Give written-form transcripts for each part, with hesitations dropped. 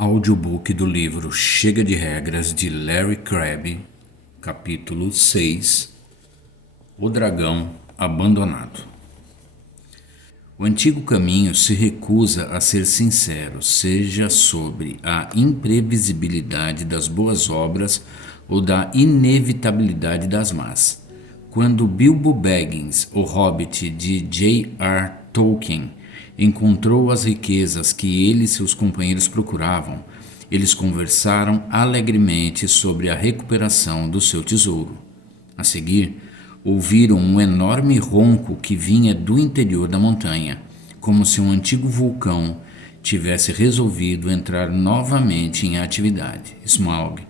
Audiobook do livro Chega de Regras, de Larry Crabb, capítulo 6. O Dragão Abandonado. O antigo caminho se recusa a ser sincero, seja sobre a imprevisibilidade das boas obras ou da inevitabilidade das más. Quando Bilbo Baggins, o hobbit de J.R. Tolkien, encontrou as riquezas que ele e seus companheiros procuravam, eles conversaram alegremente sobre a recuperação do seu tesouro. A seguir, ouviram um enorme ronco que vinha do interior da montanha, como se um antigo vulcão tivesse resolvido entrar novamente em atividade. Smaug,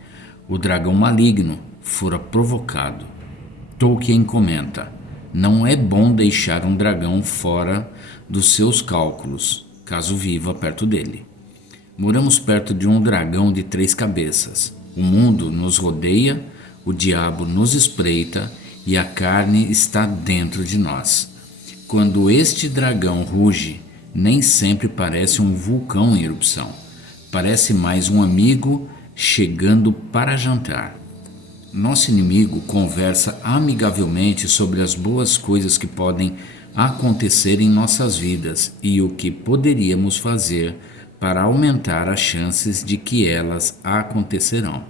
o dragão maligno, fora provocado. Tolkien comenta: não é bom deixar um dragão fora dos seus cálculos, caso viva perto dele. Moramos perto de um dragão de 3 cabeças. O mundo nos rodeia, o diabo nos espreita e a carne está dentro de nós. Quando este dragão ruge, nem sempre parece um vulcão em erupção. Parece mais um amigo chegando para jantar. Nosso inimigo conversa amigavelmente sobre as boas coisas que podem acontecer em nossas vidas e o que poderíamos fazer para aumentar as chances de que elas acontecerão.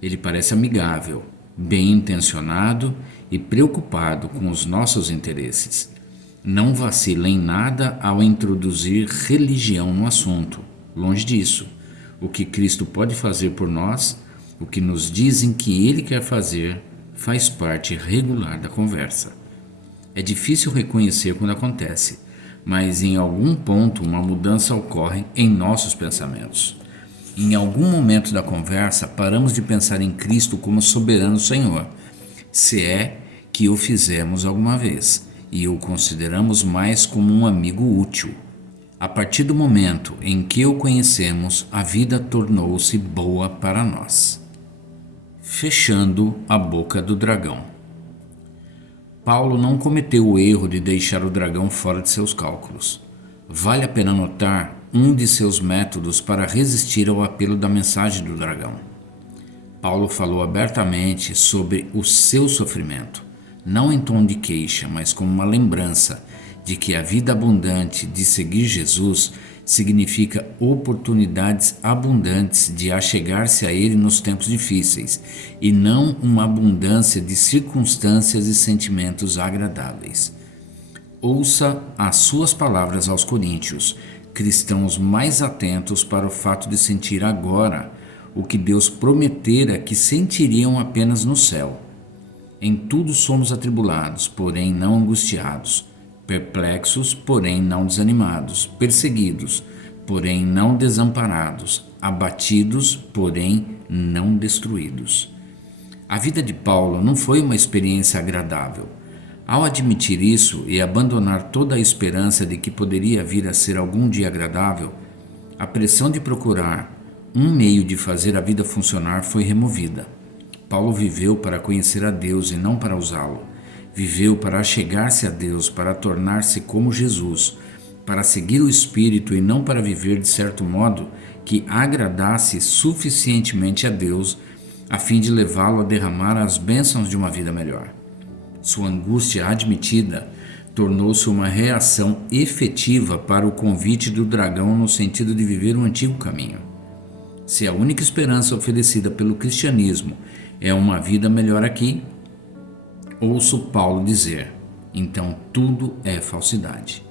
Ele parece amigável, bem intencionado e preocupado com os nossos interesses. Não vacila em nada ao introduzir religião no assunto. Longe disso. O que Cristo pode fazer por nós, o que nos dizem que Ele quer fazer, faz parte regular da conversa. É difícil reconhecer quando acontece, mas em algum ponto uma mudança ocorre em nossos pensamentos. Em algum momento da conversa, paramos de pensar em Cristo como soberano Senhor, se é que o fizemos alguma vez, e o consideramos mais como um amigo útil. A partir do momento em que o conhecemos, a vida tornou-se boa para nós. Fechando a boca do dragão. Paulo não cometeu o erro de deixar o dragão fora de seus cálculos. Vale a pena notar um de seus métodos para resistir ao apelo da mensagem do dragão. Paulo falou abertamente sobre o seu sofrimento, não em tom de queixa, mas como uma lembrança de que a vida abundante de seguir Jesus significa oportunidades abundantes de achegar-se a Ele nos tempos difíceis, e não uma abundância de circunstâncias e sentimentos agradáveis. Ouça as suas palavras aos coríntios, cristãos mais atentos para o fato de sentir agora o que Deus prometera que sentiriam apenas no céu. Em tudo somos atribulados, porém não angustiados, perplexos, porém não desanimados, perseguidos, porém não desamparados, abatidos, porém não destruídos. A vida de Paulo não foi uma experiência agradável. Ao admitir isso e abandonar toda a esperança de que poderia vir a ser algum dia agradável, a pressão de procurar um meio de fazer a vida funcionar foi removida. Paulo viveu para conhecer a Deus e não para usá-lo. Viveu para achegar-se a Deus, para tornar-se como Jesus, para seguir o Espírito e não para viver de certo modo que agradasse suficientemente a Deus a fim de levá-lo a derramar as bênçãos de uma vida melhor. Sua angústia admitida tornou-se uma reação efetiva para o convite do dragão no sentido de viver um antigo caminho. Se a única esperança oferecida pelo cristianismo é uma vida melhor aqui, ouço Paulo dizer: então tudo é falsidade.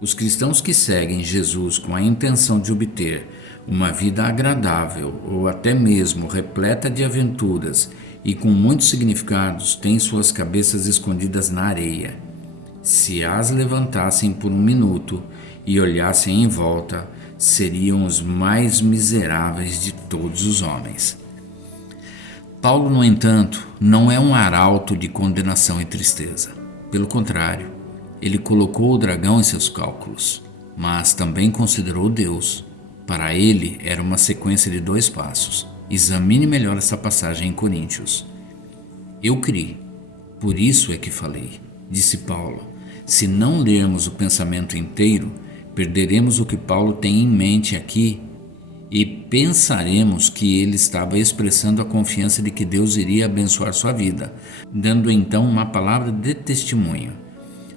Os cristãos que seguem Jesus com a intenção de obter uma vida agradável ou até mesmo repleta de aventuras e com muitos significados têm suas cabeças escondidas na areia. Se as levantassem por um minuto e olhassem em volta, seriam os mais miseráveis de todos os homens. Paulo, no entanto, não é um arauto de condenação e tristeza. Pelo contrário, ele colocou o dragão em seus cálculos, mas também considerou Deus. Para ele, era uma sequência de 2 passos. Examine melhor essa passagem em Coríntios. Eu criei, por isso é que falei, disse Paulo. Se não lermos o pensamento inteiro, perderemos o que Paulo tem em mente aqui e pensaremos que ele estava expressando a confiança de que Deus iria abençoar sua vida, dando então uma palavra de testemunho.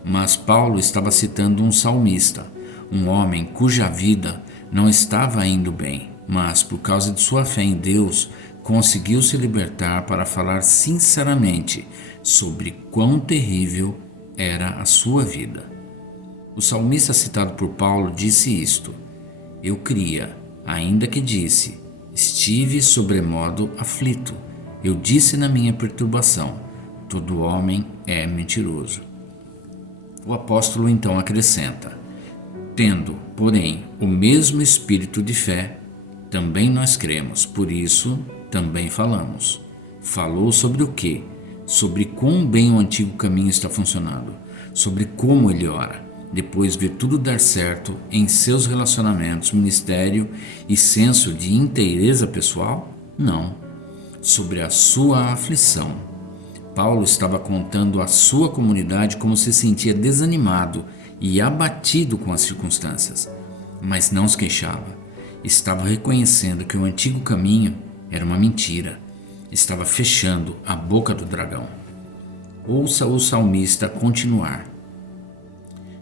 Mas Paulo estava citando um salmista, um homem cuja vida não estava indo bem, mas por causa de sua fé em Deus, conseguiu se libertar para falar sinceramente sobre quão terrível era a sua vida. O salmista citado por Paulo disse isto: Eu cria, ainda que disse, estive sobremodo aflito. Eu disse na minha perturbação, todo homem é mentiroso. O apóstolo então acrescenta: Tendo, porém, o mesmo espírito de fé, também nós cremos, por isso também falamos. Falou sobre o quê? Sobre quão bem o antigo caminho está funcionando, sobre como ele ora, depois ver tudo dar certo em seus relacionamentos, ministério e senso de inteireza pessoal? Não. Sobre a sua aflição. Paulo estava contando à sua comunidade como se sentia desanimado e abatido com as circunstâncias, mas não se queixava. Estava reconhecendo que o antigo caminho era uma mentira. Estava fechando a boca do dragão. Ouça o salmista continuar.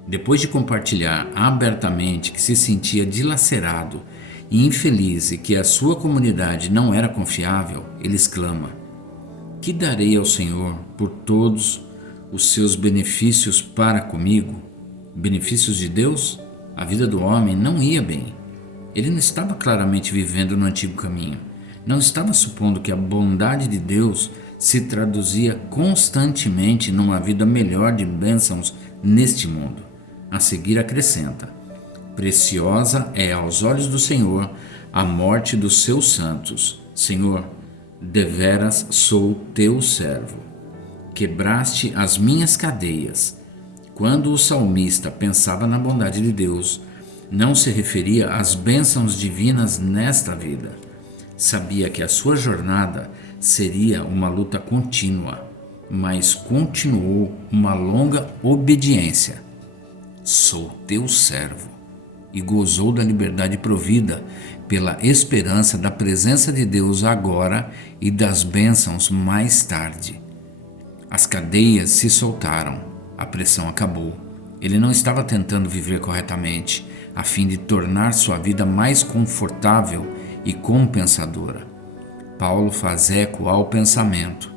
Depois de compartilhar abertamente que se sentia dilacerado e infeliz e que a sua comunidade não era confiável, ele exclama: Que darei ao Senhor por todos os seus benefícios para comigo? Benefícios de Deus? A vida do homem não ia bem. Ele não estava claramente vivendo no antigo caminho. Não estava supondo que a bondade de Deus se traduzia constantemente numa vida melhor de bênçãos neste mundo. A seguir acrescenta: Preciosa é aos olhos do Senhor a morte dos seus santos. Senhor, deveras sou teu servo. Quebraste as minhas cadeias. Quando o salmista pensava na bondade de Deus, não se referia às bênçãos divinas nesta vida. Sabia que a sua jornada seria uma luta contínua, mas continuou uma longa obediência. Sou teu servo, e gozou da liberdade provida pela esperança da presença de Deus agora e das bênçãos mais tarde. As cadeias se soltaram, a pressão acabou. Ele não estava tentando viver corretamente, a fim de tornar sua vida mais confortável e compensadora. Paulo faz eco ao pensamento.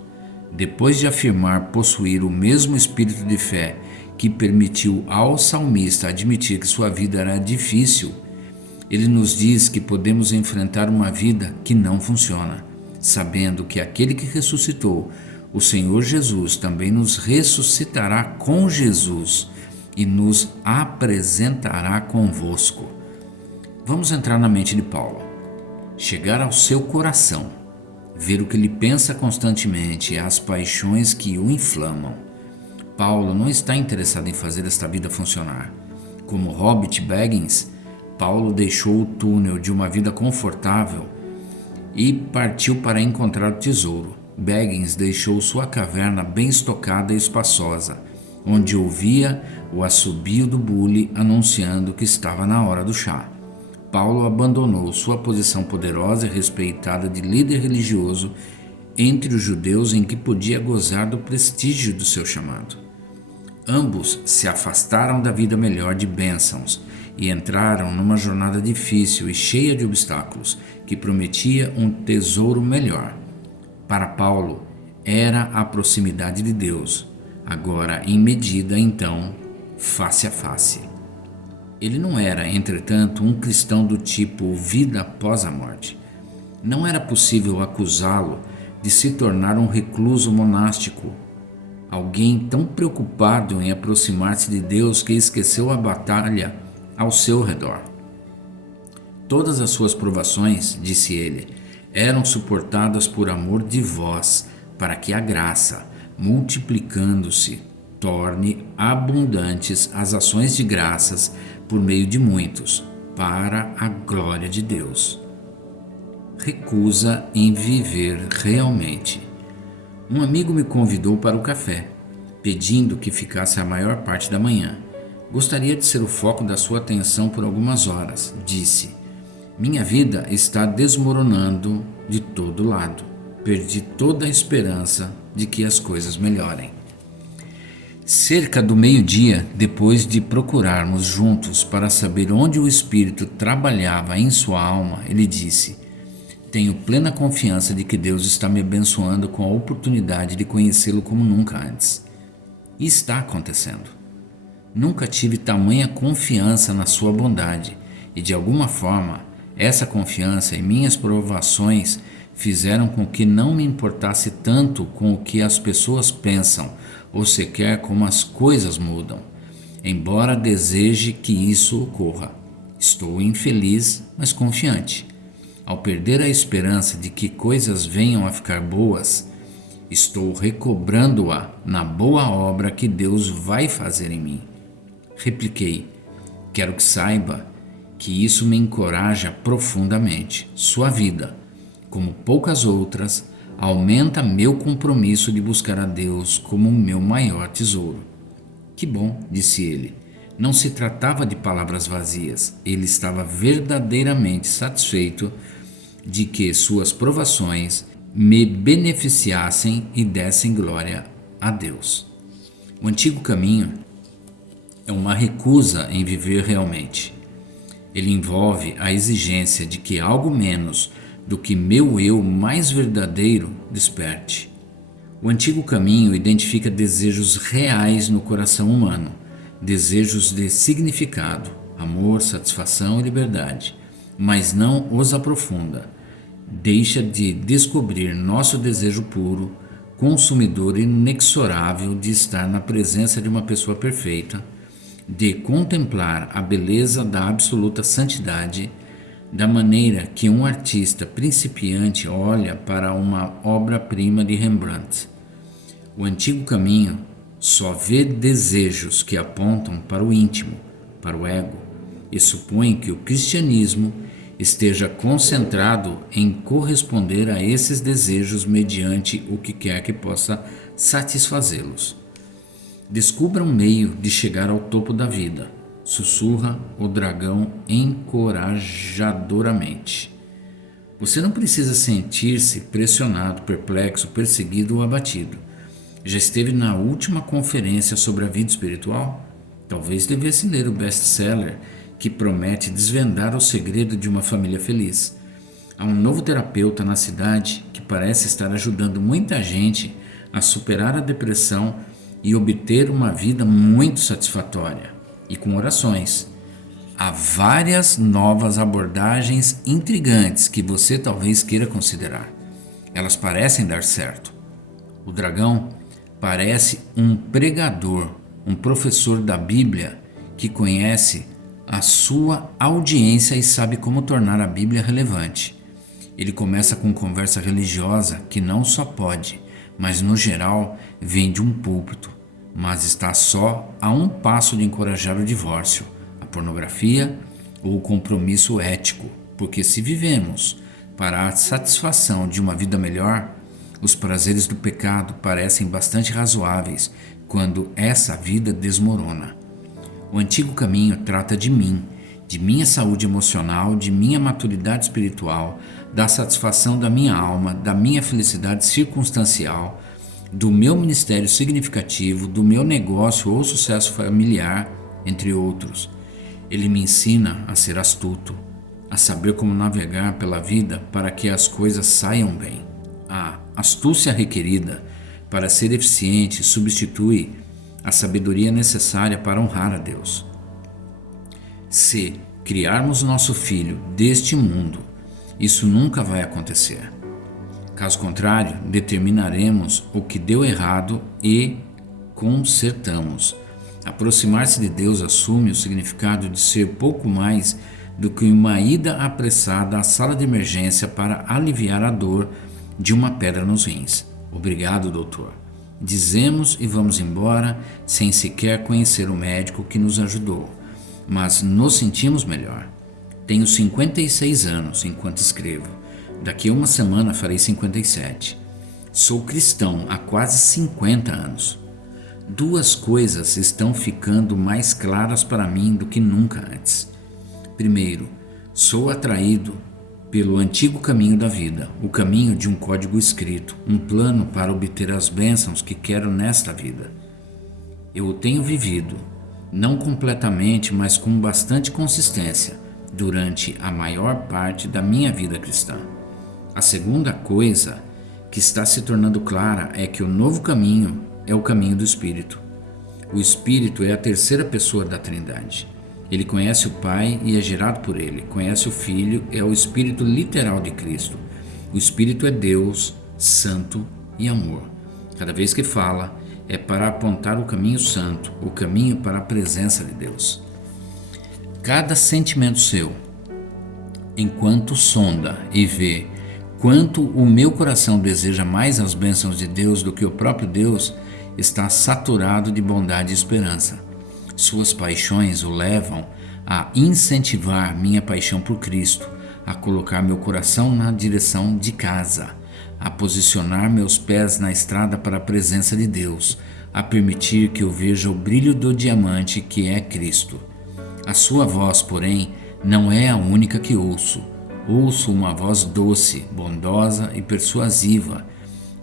Depois de afirmar possuir o mesmo espírito de fé que permitiu ao salmista admitir que sua vida era difícil, ele nos diz que podemos enfrentar uma vida que não funciona, sabendo que aquele que ressuscitou, o Senhor Jesus, também nos ressuscitará com Jesus e nos apresentará convosco. Vamos entrar na mente de Paulo, chegar ao seu coração, ver o que ele pensa constantemente e as paixões que o inflamam. Paulo não está interessado em fazer esta vida funcionar. Como Hobbit Baggins, Paulo deixou o túnel de uma vida confortável e partiu para encontrar o tesouro. Baggins deixou sua caverna bem estocada e espaçosa, onde ouvia o assobio do bule anunciando que estava na hora do chá. Paulo abandonou sua posição poderosa e respeitada de líder religioso entre os judeus, em que podia gozar do prestígio do seu chamado. Ambos se afastaram da vida melhor de bênçãos e entraram numa jornada difícil e cheia de obstáculos, que prometia um tesouro melhor. Para Paulo, era a proximidade de Deus, agora em medida, então, face a face. Ele não era, entretanto, um cristão do tipo vida após a morte. Não era possível acusá-lo de se tornar um recluso monástico, alguém tão preocupado em aproximar-se de Deus que esqueceu a batalha ao seu redor. Todas as suas provações, disse ele, eram suportadas por amor de vós, para que a graça, multiplicando-se, torne abundantes as ações de graças por meio de muitos, para a glória de Deus. Recusa em viver realmente. Um amigo me convidou para o café, pedindo que ficasse a maior parte da manhã. Gostaria de ser o foco da sua atenção por algumas horas, disse. Minha vida está desmoronando de todo lado. Perdi toda a esperança de que as coisas melhorem. Cerca do meio-dia, depois de procurarmos juntos para saber onde o Espírito trabalhava em sua alma, ele disse: Tenho plena confiança de que Deus está me abençoando com a oportunidade de conhecê-lo como nunca antes. E está acontecendo. Nunca tive tamanha confiança na sua bondade e, de alguma forma, essa confiança e minhas provações fizeram com que não me importasse tanto com o que as pessoas pensam ou sequer como as coisas mudam, embora deseje que isso ocorra. Estou infeliz, mas confiante. Ao perder a esperança de que coisas venham a ficar boas, estou recobrando-a na boa obra que Deus vai fazer em mim. Repliquei: Quero que saiba que isso me encoraja profundamente. Sua vida, como poucas outras, aumenta meu compromisso de buscar a Deus como meu maior tesouro. Que bom, disse ele. Não se tratava de palavras vazias. Ele estava verdadeiramente satisfeito de que suas provações me beneficiassem e dessem glória a Deus. O antigo caminho é uma recusa em viver realmente. Ele envolve a exigência de que algo menos do que meu eu mais verdadeiro desperte. O antigo caminho identifica desejos reais no coração humano, desejos de significado, amor, satisfação e liberdade, mas não os aprofunda. Deixa de descobrir nosso desejo puro, consumidor inexorável de estar na presença de uma pessoa perfeita, de contemplar a beleza da absoluta santidade, da maneira que um artista principiante olha para uma obra-prima de Rembrandt. O antigo caminho só vê desejos que apontam para o íntimo, para o ego, e supõe que o cristianismo esteja concentrado em corresponder a esses desejos mediante o que quer que possa satisfazê-los. Descubra um meio de chegar ao topo da vida, sussurra o dragão encorajadoramente. Você não precisa sentir-se pressionado, perplexo, perseguido ou abatido. Já esteve na última conferência sobre a vida espiritual? Talvez devesse ler o best-seller que promete desvendar o segredo de uma família feliz. Há um novo terapeuta na cidade que parece estar ajudando muita gente a superar a depressão e obter uma vida muito satisfatória, e com orações. Há várias novas abordagens intrigantes que você talvez queira considerar. Elas parecem dar certo. O dragão parece um pregador, um professor da Bíblia que conhece a sua audiência e sabe como tornar a Bíblia relevante. Ele começa com conversa religiosa que não só pode, mas no geral vem de um púlpito, mas está só a um passo de encorajar o divórcio, a pornografia ou o compromisso ético, porque se vivemos para a satisfação de uma vida melhor, os prazeres do pecado parecem bastante razoáveis quando essa vida desmorona. O antigo caminho trata de mim, de minha saúde emocional, de minha maturidade espiritual, da satisfação da minha alma, da minha felicidade circunstancial, do meu ministério significativo, do meu negócio ou sucesso familiar, entre outros. Ele me ensina a ser astuto, a saber como navegar pela vida para que as coisas saiam bem. A astúcia requerida para ser eficiente substitui a sabedoria necessária para honrar a Deus. Se criarmos nosso filho deste mundo, isso nunca vai acontecer. Caso contrário, determinaremos o que deu errado e consertamos. Aproximar-se de Deus assume o significado de ser pouco mais do que uma ida apressada à sala de emergência para aliviar a dor de uma pedra nos rins. Obrigado, doutor. Dizemos e vamos embora sem sequer conhecer o médico que nos ajudou, mas nos sentimos melhor. Tenho 56 anos enquanto escrevo. Daqui a uma semana farei 57. Sou cristão há quase 50 anos. Duas coisas estão ficando mais claras para mim do que nunca antes. Primeiro, Sou atraído pelo antigo caminho da vida, o caminho de um código escrito, um plano para obter as bênçãos que quero nesta vida. Eu o tenho vivido, não completamente, mas com bastante consistência, durante a maior parte da minha vida cristã. A segunda coisa que está se tornando clara é que o novo caminho é o caminho do Espírito. O Espírito é a terceira pessoa da Trindade. Ele conhece o Pai e é gerado por ele. Conhece o Filho, é o Espírito literal de Cristo. O Espírito é Deus, santo e amor. Cada vez que fala, é para apontar o caminho santo, o caminho para a presença de Deus. Cada sentimento seu, enquanto sonda e vê quanto o meu coração deseja mais as bênçãos de Deus do que o próprio Deus, está saturado de bondade e esperança. Suas paixões o levam a incentivar minha paixão por Cristo, a colocar meu coração na direção de casa, a posicionar meus pés na estrada para a presença de Deus, a permitir que eu veja o brilho do diamante que é Cristo. A sua voz, porém, não é a única que ouço. Ouço uma voz doce, bondosa e persuasiva,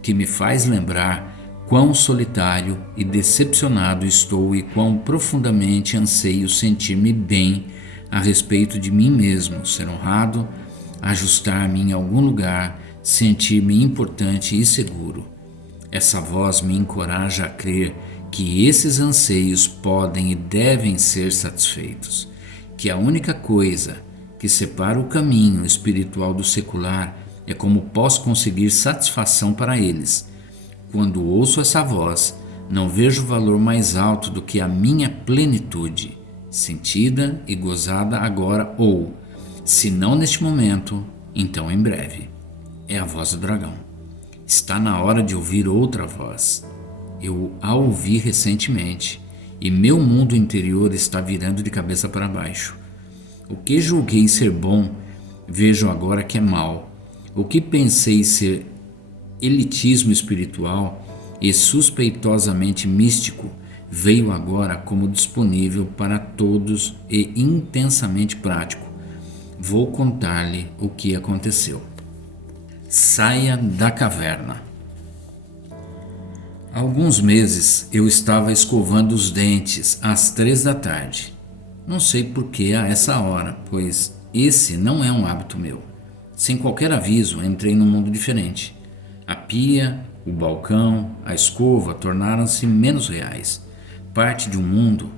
que me faz lembrar quão solitário e decepcionado estou e quão profundamente anseio sentir-me bem a respeito de mim mesmo, ser honrado, ajustar-me em algum lugar, sentir-me importante e seguro. Essa voz me encoraja a crer que esses anseios podem e devem ser satisfeitos, que a única coisa que separa o caminho espiritual do secular é como posso conseguir satisfação para eles. Quando ouço essa voz, não vejo valor mais alto do que a minha plenitude, sentida e gozada agora ou, se não neste momento, então em breve. É a voz do dragão. Está na hora de ouvir outra voz. Eu a ouvi recentemente e meu mundo interior está virando de cabeça para baixo. O que julguei ser bom, vejo agora que é mal. O que pensei ser elitismo espiritual e suspeitosamente místico veio agora como disponível para todos e intensamente prático. Vou contar-lhe o que aconteceu. Saia da caverna. Há alguns meses eu estava escovando os dentes às 3 da tarde. Não sei por que a essa hora, pois esse não é um hábito meu. Sem qualquer aviso, entrei num mundo diferente. A pia, o balcão, a escova tornaram-se menos reais. Parte de um mundo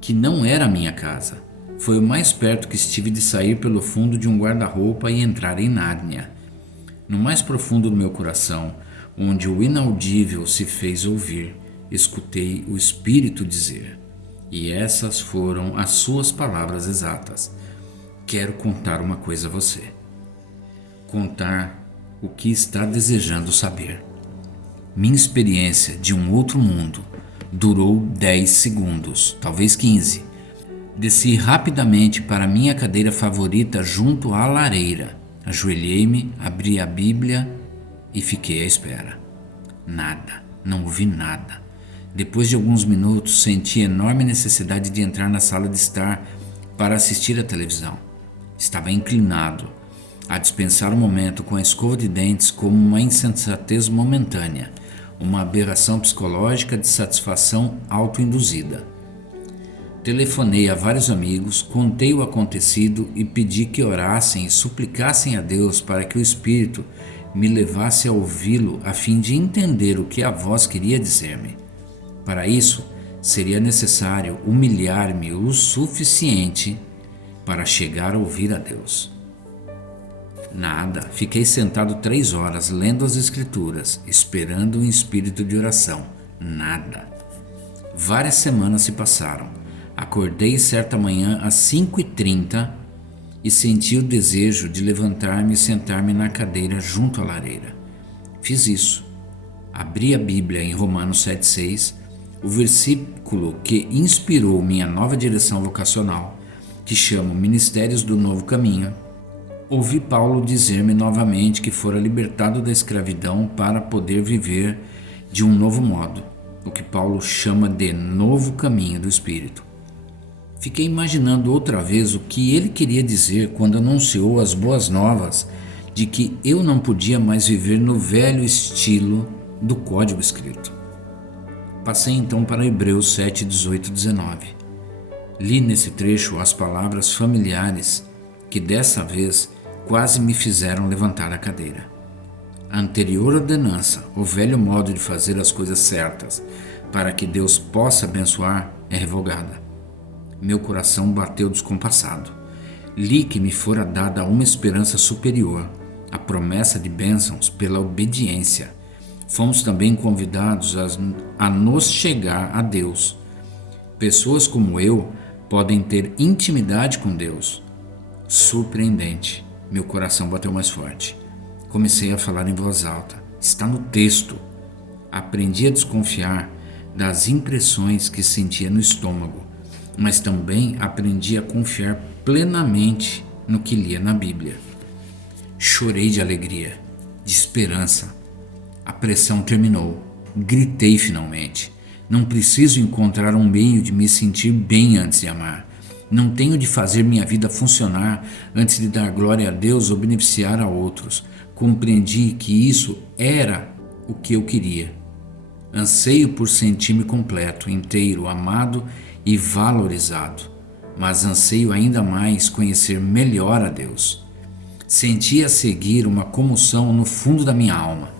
que não era a minha casa. Foi o mais perto que estive de sair pelo fundo de um guarda-roupa e entrar em Nárnia. No mais profundo do meu coração, onde o inaudível se fez ouvir, escutei o Espírito dizer, e essas foram as suas palavras exatas: quero contar uma coisa a você. Contar o que está desejando saber. Minha experiência de um outro mundo durou 10 segundos, talvez 15. Desci rapidamente para minha cadeira favorita junto à lareira. Ajoelhei-me, abri a Bíblia e fiquei à espera. Nada, não ouvi nada. Depois de alguns minutos, senti enorme necessidade de entrar na sala de estar para assistir à televisão. Estava inclinado a dispensar o momento com a escova de dentes como uma insensatez momentânea, uma aberração psicológica de satisfação autoinduzida. Telefonei a vários amigos, contei o acontecido e pedi que orassem e suplicassem a Deus para que o Espírito me levasse a ouvi-lo a fim de entender o que a voz queria dizer-me. Para isso, seria necessário humilhar-me o suficiente para chegar a ouvir a Deus. Nada, fiquei sentado 3 horas lendo as Escrituras, esperando um espírito de oração. Nada. Várias semanas se passaram. Acordei certa manhã às 5h30 e senti o desejo de levantar-me e sentar-me na cadeira junto à lareira. Fiz isso. Abri a Bíblia em Romanos 7,6, o versículo que inspirou minha nova direção vocacional, que chamo Ministérios do Novo Caminho. Ouvi Paulo dizer-me novamente que fora libertado da escravidão para poder viver de um novo modo, o que Paulo chama de novo caminho do Espírito. Fiquei imaginando outra vez o que ele queria dizer quando anunciou as boas novas de que eu não podia mais viver no velho estilo do código escrito. Passei então para Hebreus 7, 18 e 19. Li nesse trecho as palavras familiares que dessa vez quase me fizeram levantar a cadeira. A anterior ordenança, o velho modo de fazer as coisas certas para que Deus possa abençoar, é revogada. Meu coração bateu descompassado. Li que me fora dada uma esperança superior, a promessa de bênçãos pela obediência. Fomos também convidados a nos chegar a Deus. Pessoas como eu podem ter intimidade com Deus. Surpreendente. Meu coração bateu mais forte. Comecei a falar em voz alta. Está no texto. Aprendi a desconfiar das impressões que sentia no estômago, mas também aprendi a confiar plenamente no que lia na Bíblia. Chorei de alegria, de esperança. A pressão terminou. Gritei finalmente. Não preciso encontrar um meio de me sentir bem antes de amar. Não tenho de fazer minha vida funcionar antes de dar glória a Deus ou beneficiar a outros. Compreendi que isso era o que eu queria. Anseio por sentir-me completo, inteiro, amado e valorizado. Mas anseio ainda mais conhecer melhor a Deus. Senti a seguir uma comoção no fundo da minha alma.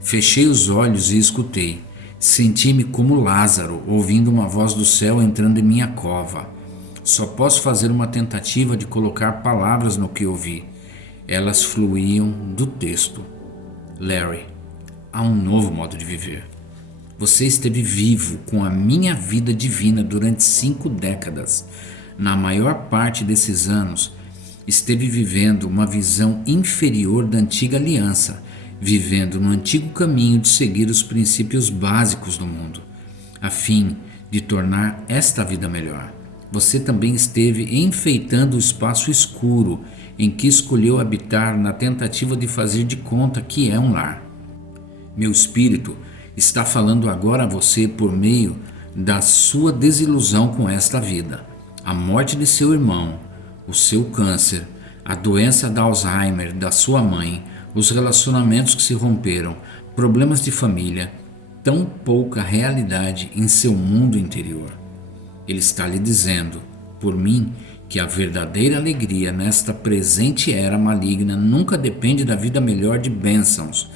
Fechei os olhos e escutei. Senti-me como Lázaro, ouvindo uma voz do céu entrando em minha cova. Só posso fazer uma tentativa de colocar palavras no que ouvi. Elas fluíam do texto. Larry, há um novo modo de viver. Você esteve vivo com a minha vida divina durante 5 décadas. Na maior parte desses anos, esteve vivendo uma visão inferior da antiga aliança, vivendo no antigo caminho de seguir os princípios básicos do mundo, a fim de tornar esta vida melhor. Você também esteve enfeitando o espaço escuro em que escolheu habitar na tentativa de fazer de conta que é um lar. Meu espírito está falando agora a você por meio da sua desilusão com esta vida, a morte de seu irmão, o seu câncer, a doença de Alzheimer da sua mãe, os relacionamentos que se romperam, problemas de família, tão pouca realidade em seu mundo interior. Ele está lhe dizendo, por mim, que a verdadeira alegria nesta presente era maligna nunca depende da vida melhor de bênçãos,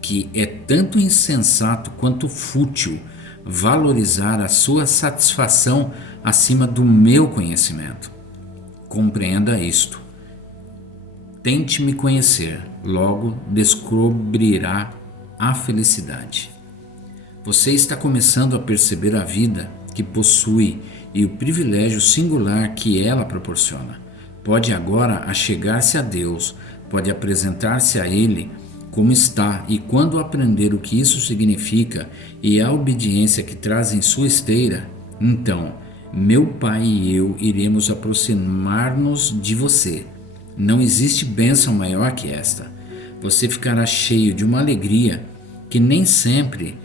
que é tanto insensato quanto fútil valorizar a sua satisfação acima do meu conhecimento. Compreenda isto. Tente me conhecer, logo descobrirá a felicidade. Você está começando a perceber a vida que possui e o privilégio singular que ela proporciona. Pode agora achegar-se a Deus, pode apresentar-se a Ele como está, e quando aprender o que isso significa e a obediência que traz em sua esteira, então meu Pai e eu iremos aproximar-nos de você. Não existe bênção maior que esta. Você ficará cheio de uma alegria que nem sempre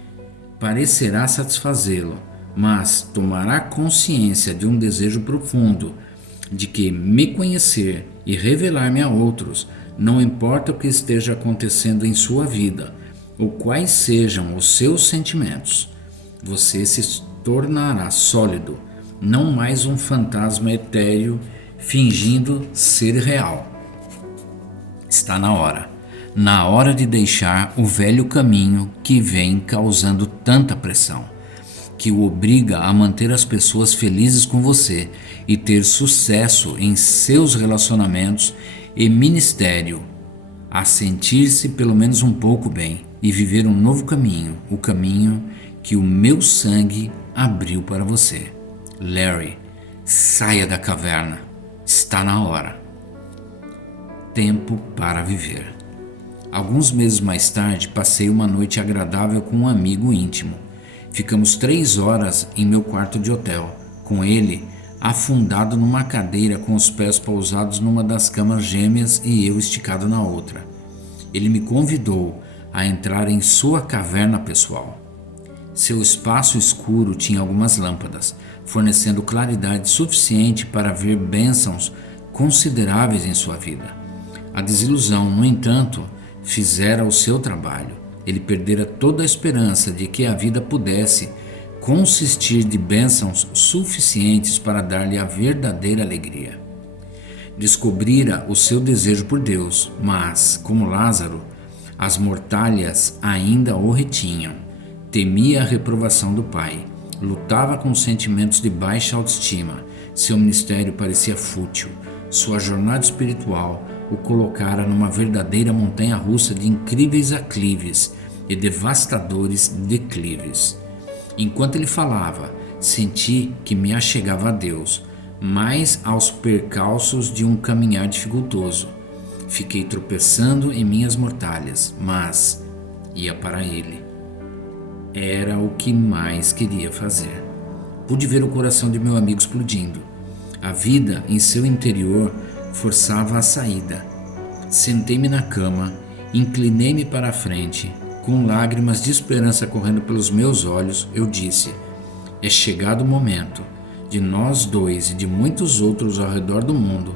parecerá satisfazê-lo, mas tomará consciência de um desejo profundo de que me conhecer e revelar-me a outros, não importa o que esteja acontecendo em sua vida ou quais sejam os seus sentimentos, você se tornará sólido, não mais um fantasma etéreo fingindo ser real. Está na hora de deixar o velho caminho que vem causando tanta pressão, que o obriga a manter as pessoas felizes com você e ter sucesso em seus relacionamentos e ministério, a sentir-se pelo menos um pouco bem e viver um novo caminho, o caminho que o meu sangue abriu para você. Larry, saia da caverna, está na hora. Tempo para viver. Alguns meses mais tarde, passei uma noite agradável com um amigo íntimo. Ficamos 3 horas em meu quarto de hotel, com ele afundado numa cadeira com os pés pousados numa das camas gêmeas e eu esticado na outra. Ele me convidou a entrar em sua caverna pessoal. Seu espaço escuro tinha algumas lâmpadas, fornecendo claridade suficiente para ver bênçãos consideráveis em sua vida. A desilusão, no entanto, fizera o seu trabalho. Ele perdera toda a esperança de que a vida pudesse consistir de bênçãos suficientes para dar-lhe a verdadeira alegria. Descobrira o seu desejo por Deus, mas, como Lázaro, as mortalhas ainda o retinham. Temia a reprovação do pai. Lutava com sentimentos de baixa autoestima. Seu ministério parecia fútil. Sua jornada espiritual o colocara numa verdadeira montanha-russa de incríveis aclives e devastadores declives. Enquanto ele falava, senti que me achegava a Deus, mais aos percalços de um caminhar dificultoso. Fiquei tropeçando em minhas mortalhas, mas ia para Ele. Era o que mais queria fazer. Pude ver o coração de meu amigo explodindo. A vida em seu interior forçava a saída. Sentei-me na cama, inclinei-me para a frente. Com lágrimas de esperança correndo pelos meus olhos, eu disse: é chegado o momento de nós dois e de muitos outros ao redor do mundo,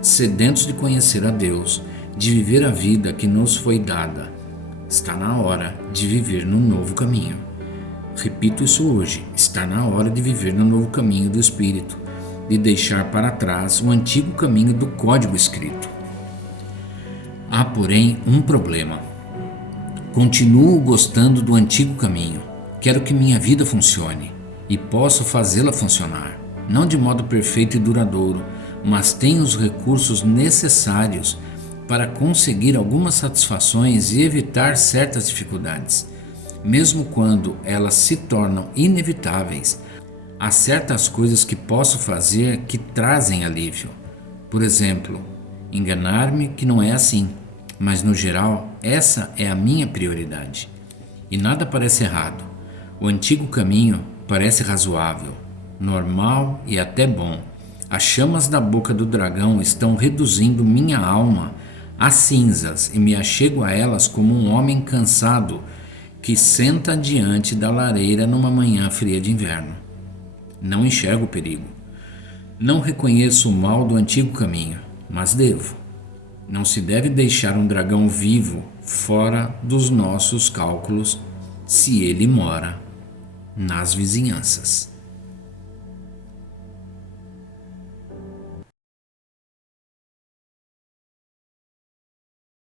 sedentos de conhecer a Deus, de viver a vida que nos foi dada. Está na hora de viver no novo caminho. Repito isso hoje: está na hora de viver no novo caminho do Espírito, de deixar para trás o antigo caminho do código escrito. Há, porém, um problema. Continuo gostando do antigo caminho. Quero que minha vida funcione e posso fazê-la funcionar, não de modo perfeito e duradouro, mas tenho os recursos necessários para conseguir algumas satisfações e evitar certas dificuldades. Mesmo quando elas se tornam inevitáveis, há certas coisas que posso fazer que trazem alívio. Por exemplo, enganar-me que não é assim, mas no geral essa é a minha prioridade. E nada parece errado. O antigo caminho parece razoável, normal e até bom. As chamas da boca do dragão estão reduzindo minha alma a cinzas e me achego a elas como um homem cansado que senta diante da lareira numa manhã fria de inverno. Não enxergo o perigo. Não reconheço o mal do antigo caminho, mas devo. Não se deve deixar um dragão vivo fora dos nossos cálculos se ele mora nas vizinhanças.